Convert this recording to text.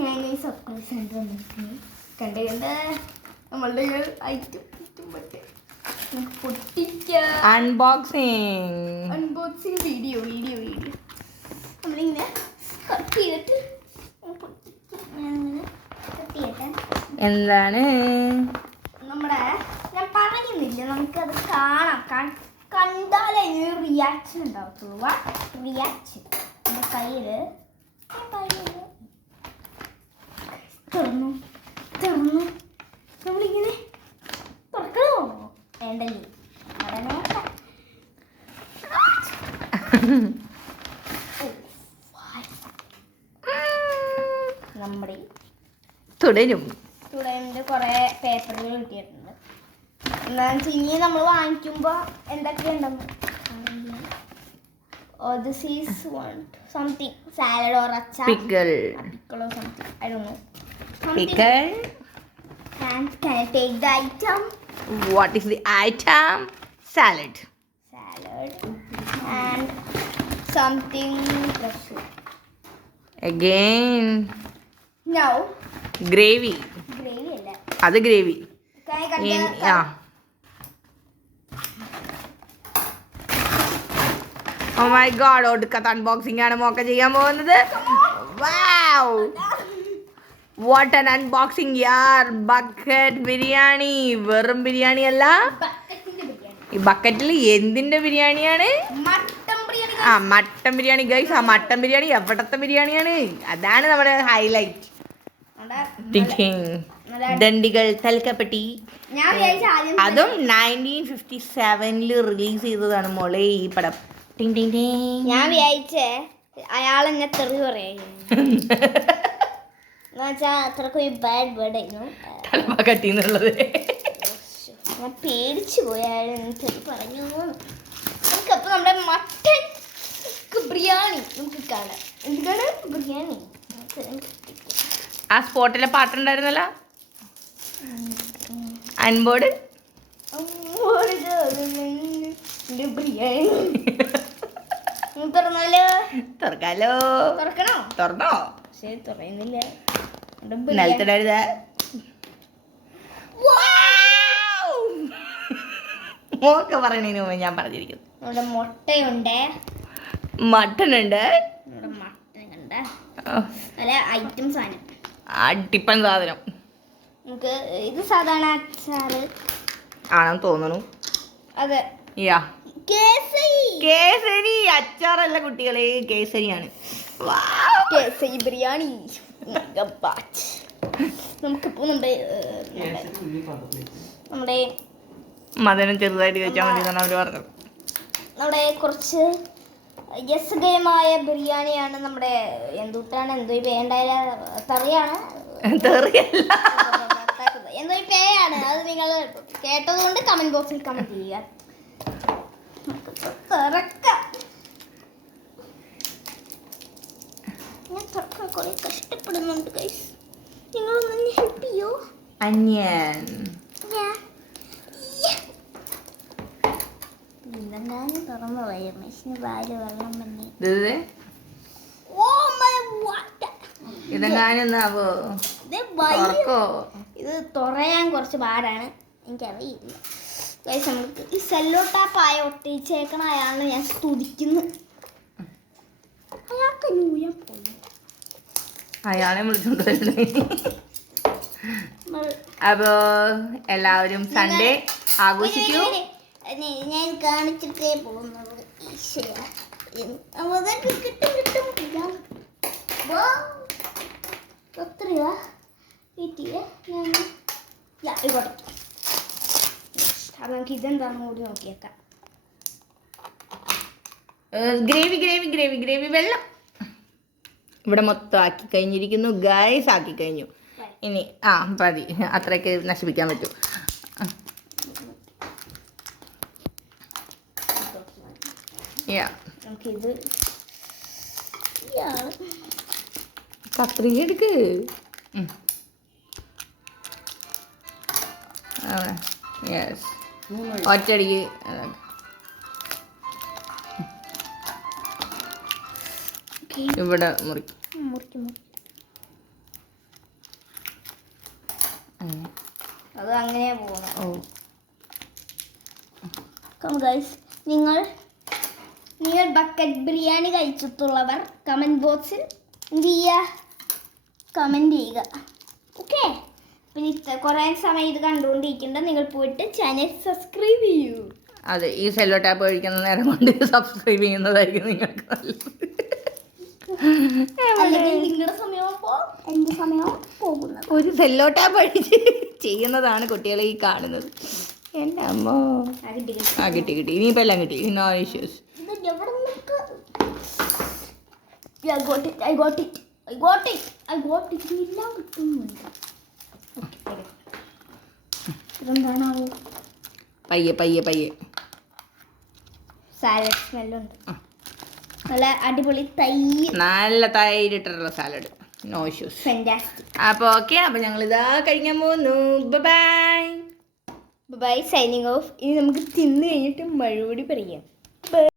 ഞാൻ ഈ surprise centre വന്നിരിക്കുന്നു. കണ്ടേ നമ്മളുടെ ഐറ്റം പറ്റേ നമുക്ക് പൊട്ടിക്കാം. അൺബോക്സിങ് വീഡിയോ നമ്മളിങ്ങനെ കട്ട് ചെയ്തിട്ട് എന്താണ് നമ്മുടെ ഞാൻ പറയുന്നില്ല, നമുക്കത് കാണാം. കണ്ടാലേ റിയാക്ഷൻ ഉണ്ടാവത്തുള്ളൂ. റിയാക്ഷൻ എൻ്റെ കയ്യില് തുറന്നു നമ്മളിങ്ങനെ തുറക്കണോ വേണ്ടല്ലേ? അവിടെ നോക്കാം. നമ്മുടെ തുടരുന്ന കുറേ പേപ്പറുകൾ കിട്ടിയിട്ടുണ്ട്. എന്താണെന്ന് വെച്ചാൽ ഇനി നമ്മൾ വാങ്ങിക്കുമ്പോൾ എന്തൊക്കെയുണ്ടെന്ന്. This is something salad or achar. Pickle or something. I don't know. Pickle. And can I take the item? What is the item? Salad. And something fresh. Again. No. Gravy. അല്ല. അത് ഗ്രേവി. Oh my god, ഒടുക്കത്തെ unboxing ആണ് മോക്ക ചെയ്യാൻ പോകുന്നത്. Wow! What an unboxing yaar. Bucket biryani. വെറും ബിരിയാണി അല്ല, ഈ ബക്കറ്റിൽ എന്തിന്റെ ബിരിയാണിയാണ്? Mutton biryani guys. ആ മട്ടൻ ബിരിയാണി എവിടത്തെ ബിരിയാണിയാണ്? അതാണ് നമ്മുടെ ഹൈലൈറ്റ്. ദണ്ഡികൾ തലക്കപ്പെട്ടി. അതും 1957 റിലീസ് ചെയ്തതാണ് മോളെ ഈ പടം. ഞാൻ വിചാരിച്ചേ അയാൾ എന്നെ തെറി പറയാച്ചാ അത്രക്കൊരു ബാഡ് വേർഡ് ആയിരുന്നു കട്ടിന്നുള്ളത്. ഞാൻ പേടിച്ചു പോയി അയാൾ തെറി പറഞ്ഞു. നമുക്കപ്പോൾ നമ്മുടെ മട്ടൻ ബിരിയാണി നമുക്ക് കാണാം. എന്താണ് ബിരിയാണി? ആ സ്പോട്ടിലെ പാട്ടുണ്ടായിരുന്നല്ലോ, അൻബോർഡ് ബിരിയാണി. തുറക്കാലോ? തുറന്നോ? ശരി, തുറയുന്നില്ല. നിലത്തിടരുത്. മോക്കെ പറയണതിന് മുമ്പ് ഞാൻ പറഞ്ഞിരിക്കുന്നു. നമ്മുടെ മുട്ടയുണ്ട്, മട്ടൺ ഉണ്ട്, പല ഐറ്റംസ് ആണ്. അടിപ്പൻ സാധനം. നമുക്ക് ഇത് സാധാരണ അച്ചാറ് ആണെന്ന് തോന്നുന്നു. അതെ, കേസരി. അച്ചാറല്ല കുട്ടികളെ, കേസരിയാണ്. കേസരി ബിരിയാണി. നമുക്കിപ്പോൾ നമ്മുടെ മദനം ചെറുതായിട്ട് കഴിച്ചാൽ മതി എന്നാണ് അവർ പറഞ്ഞത്. നമ്മുടെ കുറച്ച് രസകരമായ ബിരിയാണിയാണ്. നമ്മുടെ എന്തുട്ടാണ്, എന്തോ പേണ്ടായ തറിയാണ്, എന്തോ പേയാണ്. അത് നിങ്ങൾ കേട്ടതുകൊണ്ട് കമന്റ് ബോക്സിൽ കമന്റ് ചെയ്യുക. ഞാൻ തുറക്കാൻ കുറെ കഷ്ടപ്പെടുന്നുണ്ട് ഗൈസ്. നിങ്ങളൊന്ന് ഹെൽപ്പ് ചെയ്യോ? അന്യൻ തുറന്നു പോയി മെഷീന് പാല് വെള്ളം തന്നെ. ഇത് തുറയാൻ കുറച്ച് പാടാണ്, എനിക്കറിയില്ല ഗൈസ്. നമുക്ക് ഈ സെല്ലോ ടാപ്പായ ഒട്ടിച്ചേക്കണ അയാളെ ഞാൻ സ്തുതിക്കുന്നു. അയാൾക്ക് നൂയാൻ പോയി, അയാളെ വിളിച്ചോണ്ട് വരണേ. അപ്പോ എല്ലാവരും സൺഡേ ആഘോഷിക്കൂ. ഞാൻ കാണിച്ചിട്ടേ പോകുന്നത്. നമുക്ക് ഇതെന്താണെന്ന് കൂടി നോക്കിയേക്കാം. ഗ്രേവി വെള്ളം ഇവിടെ മൊത്തം ആക്കി കഴിഞ്ഞിരിക്കുന്നു ഗൈസ്. ആക്കി കഴിഞ്ഞു. ഇനി മതി, അത്രയൊക്കെ നശിപ്പിക്കാൻ പറ്റൂ. നമുക്കിത് കത്രിക എടുക്ക്. യെസ്, ഒറ്റടിക്ക് ഇവിടെ മുറിക്കും. അത് അങ്ങനെയാ പോകുന്നത്. ഓ ഗൈസ്, നിങ്ങൾ ബക്കറ്റ് ബിരിയാണി കഴിച്ചിട്ടുള്ളവർ കമൻറ്റ് ബോക്സിൽ കമൻറ്റ് ചെയ്യുക. ഓക്കെ, പിന്നെ കുറേ സമയം ഇത് കണ്ടുകൊണ്ടിരിക്കേണ്ട, നിങ്ങൾ പോയിട്ട് ചാനൽ സബ്സ്ക്രൈബ് ചെയ്യൂ. അതെ, ഈ സെല്ലോ ടാപ്പ് കഴിക്കുന്ന നേരം കൊണ്ട് സബ്സ്ക്രൈബ് ചെയ്യുന്നതായിരിക്കും നിങ്ങൾക്ക് നല്ലത്. അല്ലെങ്കിൽ നിങ്ങളുടെ സമയമാകുമ്പോൾ എൻ്റെ സമയവും പോകുന്നത്. ഒരു സെല്ലോ ടാപ്പ് അടിച്ച് ചെയ്യുന്നതാണ് കുട്ടികളെ ഈ കാണുന്നത്. എൻ്റെ അമ്മോ. ആ കിട്ടി ഇനിയിപ്പോൾ എല്ലാം കിട്ടി. No issues. ഇതെന്താണാവോ? പയ്യെ സാലഡ് സ്മെല്ലുണ്ട്. നല്ല അടിപൊളി തൈര്, നല്ല തൈരിട്ടുള്ള സാലഡ്. No issues. ഫാന്റാസ്റ്റിക്. അപ്പോൾ ഓക്കെ, അപ്പോൾ ഞങ്ങളിതാ കഴിക്കാൻ പോകുന്നു. Bye bye, signing off. ഇനി നമുക്ക് തിന്ന് കഴിഞ്ഞിട്ട് മറുപടി പറയാം.